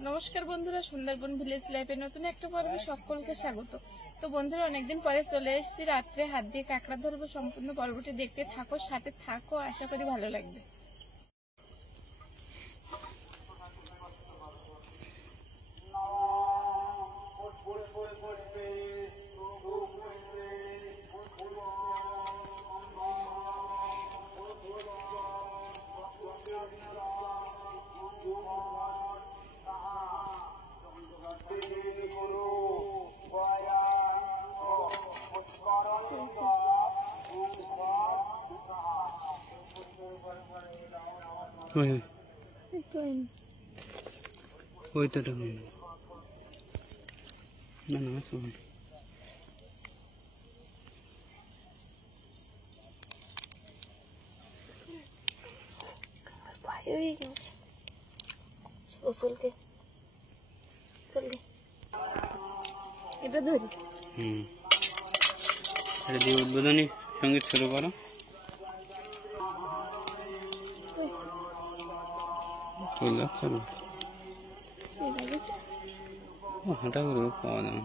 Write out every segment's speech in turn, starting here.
নমস্কার বন্ধুরা, সুন্দরবন ভিলেজ লাইফের নতুন একটা পর্বে সকলকে স্বাগত। তো বন্ধুরা, অনেকদিন পরে চলে এসেছি। রাত্রে হাত দিয়ে কাঁকড়া ধরবো। সম্পূর্ণ পর্বটি দেখতে থাকো, সাথে থাকো, আশা করি ভালো লাগবে। ওই তো না না এটা ধরি। এটা দিয়ে উদ্বোধনী সঙ্গীত শুরু করো। চলে যাচ্ছে না, হাঁটা করে পাওয়া যাবে না।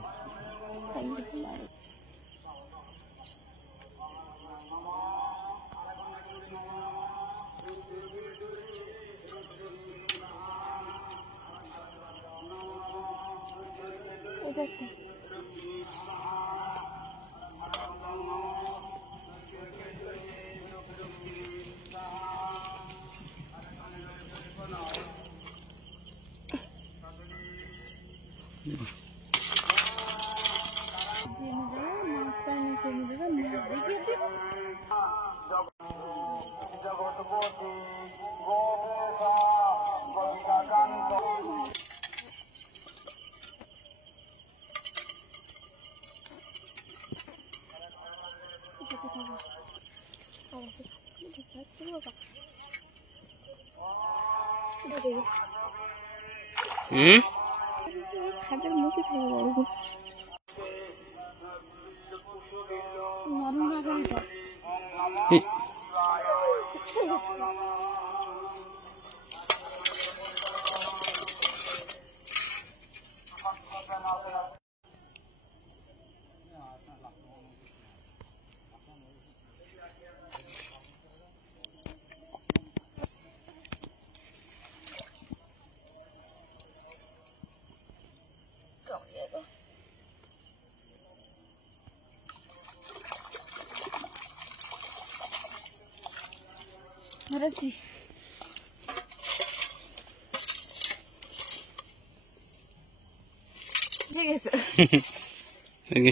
খাদের মুখে থাকে বড় নরম রাখা। ধরেছি। ঠিক আছে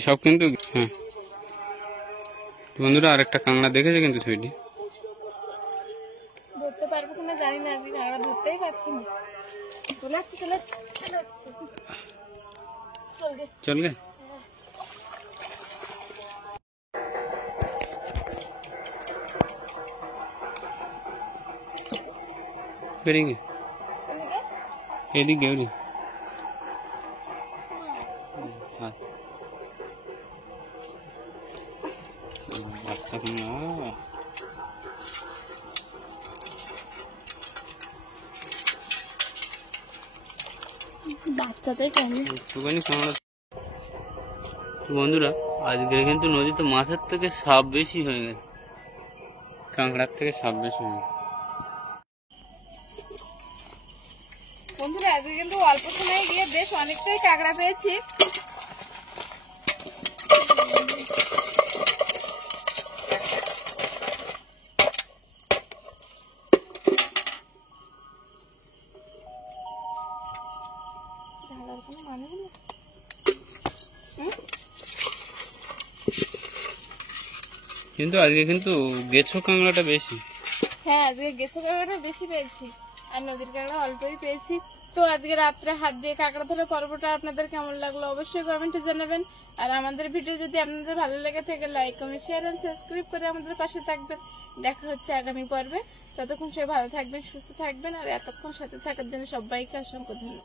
সব কিন্তু। হ্যাঁ বন্ধুরা, আরেকটা কাঁকড়া দেখেছে কিন্তু ছুটি ধরতে পারবো কিনা জানি না, আজকে কাঁকড়া ধরতেই পারছি না। চলে যাচ্ছে চলে যাচ্ছে চলে যাচ্ছে। চল গে। বেরিয়ে এদিকে ওদিকে বাচ্চা বাচ্চাটাই কমে। বন্ধুরা, আজকে কিন্তু নদীতে মাছের থেকে সাপ বেশি হয়ে গেছে, কাঁকড়ার থেকে সাপ বেশি হয়ে গেছে। বন্ধুরা, আজকে কিন্তু অল্প সময়ে গিয়ে বেশ অনেকটাই কাঁকড়া পেয়েছি। কিন্তু আজকে কিন্তু গেছো কাঁকড়াটা বেশি। হ্যাঁ, আজকে গেছো কাঁকড়াটা বেশি পেয়েছি, আর নদীর কাঁকড়া অল্পই পেয়েছি। তো আজকে রাত্রে হাত দিয়ে কাঁকড়া ধরে পর্বটা আপনাদের কেমন লাগলো অবশ্যই কমেন্টে জানাবেন। আর আমাদের ভিডিও যদি আপনাদের ভালো লেগে থাকে, like comment share and subscribe করে আমাদের পাশে থাকবেন। দেখা হচ্ছে আগামী পর্বে। ততক্ষণ সবাই ভালো থাকবেন, সুস্থ থাকবেন, আর এতক্ষণ সাথে থাকার জন্য সবাইকে অসংখ্য ধন্যবাদ।